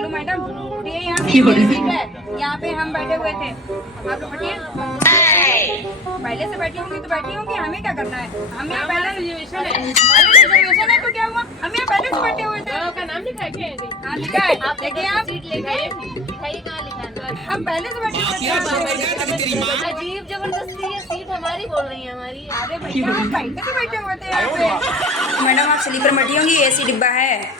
Hello madam, ये यहाँ पे सीट है, यहाँ पे हम बैठे हुए थे। आप लोग बैठिए। पहले से बैठी होंगी तो बैठी होंगी, हमें क्या करना है? हम यहाँ पहले रिजर्वेशन है। अरे रिजर्वेशन है तो क्या हुआ? हम यहाँ पहले से बैठे हुए थे। आपका नाम लिखा है क्या? हाँ लिखा है। देखिए आप सीट लेके दिखाइए कहाँ लिखा है। हम पहले से बैठे हुए थे। अजीब जबरदस्ती है, सीट हमारी बोल रही है हमारी। अरे भैया हम पहले से बैठे हुए थे यहाँ पे। मैडम आप स्लीपर में बैठी होंगी, एसी डिब्बा है।